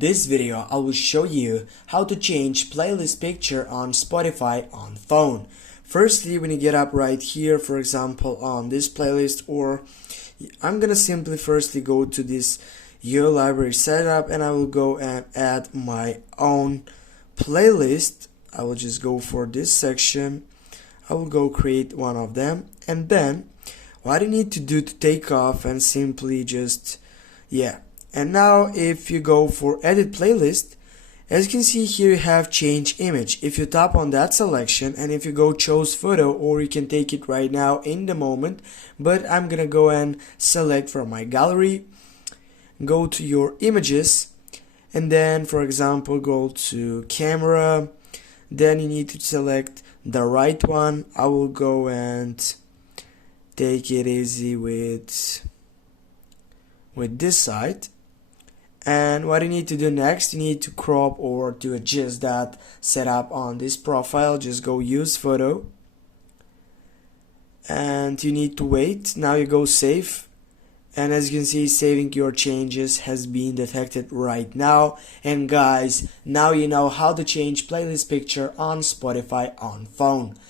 this video, I will show you how to change playlist picture on Spotify on phone. Firstly, when you get up right here, for example, on this playlist, or I'm gonna simply firstly go to this Your Library Setup and I will go and add my own playlist. I will just go for this section. I will go create one of them, and then what you need to do to take off and simply just and now if you go for edit playlist, as you can see here, you have change image. If you tap on that selection and if you go chose photo, or you can take it right now in the moment, but I'm gonna go and select from my gallery, go to your images, and then for example go to camera, then you need to select the right one. I will go and take it easy with this side. And what you need to do next, you need to crop or to adjust that setup on this profile. Just go use photo and you need to wait. Now you go save, and as you can see, saving your changes has been detected right now. And guys, now you know how to change playlist picture on Spotify on phone.